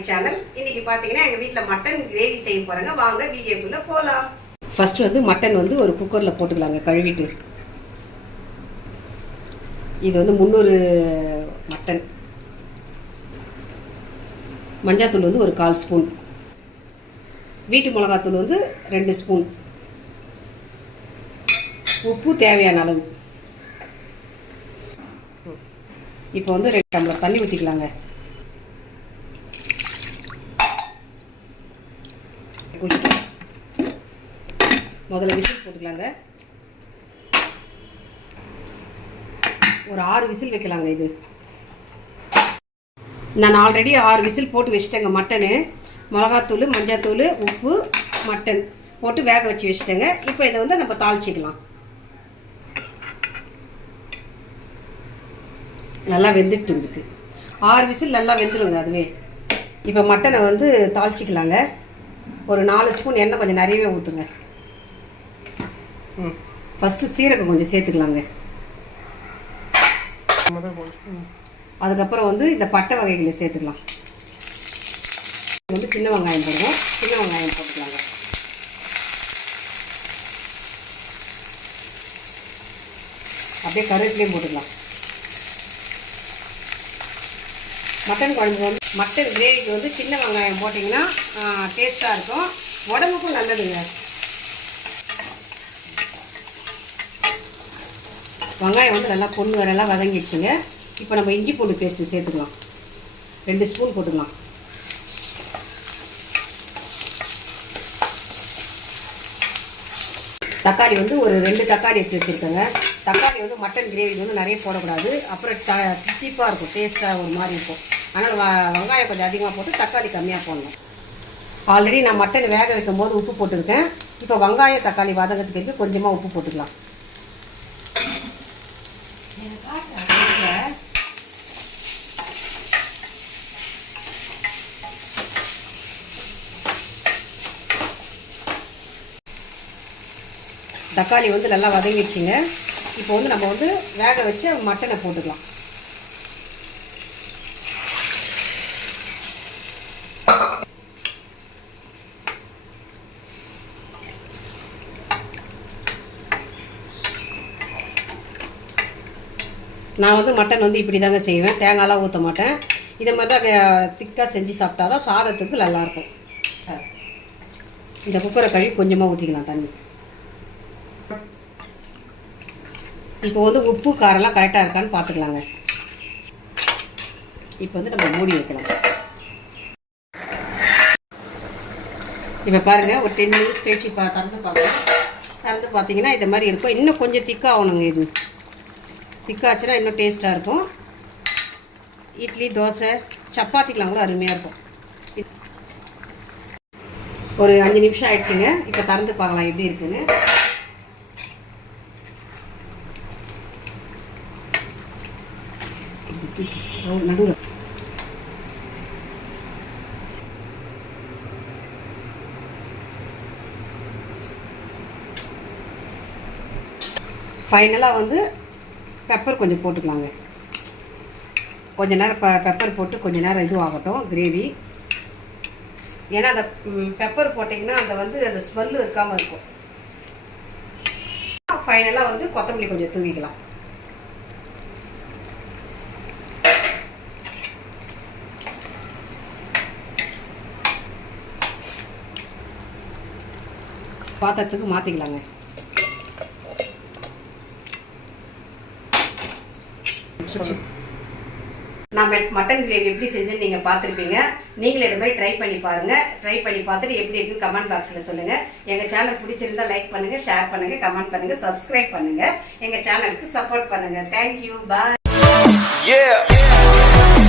இன்னைக்கு பார்த்தீங்கன்னா எங்கள் வீட்டில் மட்டன் கிரேவி செய்ய போகிறாங்க வாங்க வீடியோக்குள்ளே போகலாம் ஃபர்ஸ்ட் வந்து மட்டன் வந்து ஒரு குக்கரில் போட்டுக்கலாங்க கழுவிட்டு. இது வந்து முந்நூறு மட்டன் மஞ்சாத்தூள் வந்து ஒரு கால் ஸ்பூன். வீட்டு மிளகாத்தூள் வந்து ரெண்டு ஸ்பூன். உப்பு தேவையான அளவு. இப்போ வந்து ரெண்டு டம்ளர் தண்ணி ஊற்றிக்கலாங்க முதல்ல விசில் போட்டுக்கலாங்க. ஒரு ஆறு விசில் வைக்கலாங்க இது. நான் ஆல்ரெடி ஆறு விசில் போட்டு வச்சிட்டேங்க மட்டனு. மிளகாத்தூள் மஞ்சத்தூள் உப்பு மட்டன் போட்டு வேக வச்சு வச்சுட்டேங்க. இப்போ இதை வந்து நம்ம தாளிச்சிக்கலாம். நல்லா வெந்துட்டு இருக்கு. ஆறு விசில் நல்லா வெந்துருங்க அதுவே. இப்போ மட்டனை வந்து தாளிச்சிக்கலாங்க. ஒரு நாலு ஸ்பூன் எண்ணெய் கொஞ்சம் நிறையவே ஊற்றுங்க ம். ஃபஸ்ட்டு சீரகம் கொஞ்சம் சேர்த்துக்கலாங்க. அதுக்கப்புறம் வந்து இந்த பட்டை வகைகளை சேர்த்துக்கலாம். வந்து சின்ன வெங்காயம் போடுவோம். சின்ன வெங்காயம் போட்டுக்கலாங்க. அப்படியே கருவேப்பிலையும் போட்டுக்கலாம். மட்டன் குழம்பு வந்து மட்டன் கிரேவிக்கு வந்து சின்ன வெங்காயம் போட்டிங்கன்னா டேஸ்ட்டாக இருக்கும். உடம்புக்கும் நல்லதுங்க. வெங்காயம் வந்து நல்லா பொண்ணு நல்லா வதங்கிடுச்சுங்க. இப்போ நம்ம இஞ்சி பூண்டு பேஸ்ட்டு சேர்த்துக்கலாம். ரெண்டு ஸ்பூன் போட்டுக்கலாம். தக்காளி வந்து ஒரு ரெண்டு தக்காளி எடுத்து வச்சுருக்கேங்க. தக்காளி வந்து மட்டன் கிரேவி வந்து நிறைய போடக்கூடாது. அப்புறம் த தித்திப்பாக இருக்கும். டேஸ்ட்டாக ஒரு மாதிரி இருக்கும். அதனால் வ வெங்காயம் கொஞ்சம் அதிகமாக போட்டு தக்காளி கம்மியாக போடணும். ஆல்ரெடி நான் மட்டன் வேக வைக்கும் போது உப்பு போட்டிருக்கேன். இப்போ வெங்காயம் தக்காளி வதங்கிறதுக்கு கொஞ்சமாக உப்பு போட்டுக்கலாம். தக்காளி வந்து நல்லா வதங்கிடுச்சிங்க. இப்போ வந்து நம்ம வந்து வேக வச்சு மட்டனை போட்டுக்கலாம். நான் வந்து மட்டன் வந்து இப்படி தாங்க செய்வேன். தேங்காய்லாம் ஊற்ற மாட்டேன். இதை மாதிரி தான் திக்காக செஞ்சு சாப்பிட்டா தான் சாதத்துக்கு நல்லாயிருக்கும் இந்த குக்கரை கழுவி கொஞ்சமாக ஊற்றிக்கலாம் தண்ணி. இப்போ வந்து உப்பு காரெல்லாம் கரெக்டாக இருக்கான்னு பார்த்துக்கலாங்க. இப்போ வந்து நம்ம மூடி வைக்கலாம். இப்போ பாருங்கள் ஒரு டென் மினிட்ஸ் கழிச்சு பா திறந்து பார்க்கலாம். திறந்து பார்த்தீங்கன்னா இது மாதிரி இருக்கும். இன்னும் கொஞ்சம் திக்காக ஆகணுங்க இது. திக்காச்சுன்னா இன்னும் டேஸ்ட்டாக இருக்கும். இட்லி தோசை சப்பாத்திக்கெலாம் கூட அருமையாக இருக்கும். ஒரு அஞ்சு நிமிஷம் ஆயிடுச்சுங்க. இப்போ திறந்து பார்க்கலாம் எப்படி இருக்குன்னு. நடுவில் ஃபைனலாக வந்து பெப்பர் கொஞ்சம் போட்டுக்கலாங்க. கொஞ்ச நேரம் ப பெப்பர் போட்டு கொஞ்ச நேரம் இதுவாகட்டும் கிரேவி ஏன்னா அந்த பெப்பர் போட்டிங்கன்னா அந்த வந்து அந்த ஸ்மெல்லு இருக்காமல் இருக்கும். ஃபைனலாக வந்து கொத்தமல்லி கொஞ்சம் தூவிக்கலாம். பாத்திரத்துக்கு மாற்றிக்கலாங்க நான் மட்டன் கிரேவி எப்படி செஞ்சுன்னு நீங்கள் பார்த்துருப்பீங்க. நீங்களும் இது மாதிரி ட்ரை பண்ணி பாருங்கள் ட்ரை பண்ணி பார்த்துட்டு எப்படி இருக்குன்னு கமெண்ட் பாக்ஸில் சொல்லுங்கள் எங்கள் சேனல் பிடிச்சிருந்தா லைக் பண்ணுங்கள் ஷேர் பண்ணுங்கள் கமெண்ட் பண்ணுங்கள் சப்ஸ்கிரைப் பண்ணுங்கள் எங்கள் சேனலுக்கு சப்போர்ட் பண்ணுங்கள் தேங்க்யூ பாய் Yeah.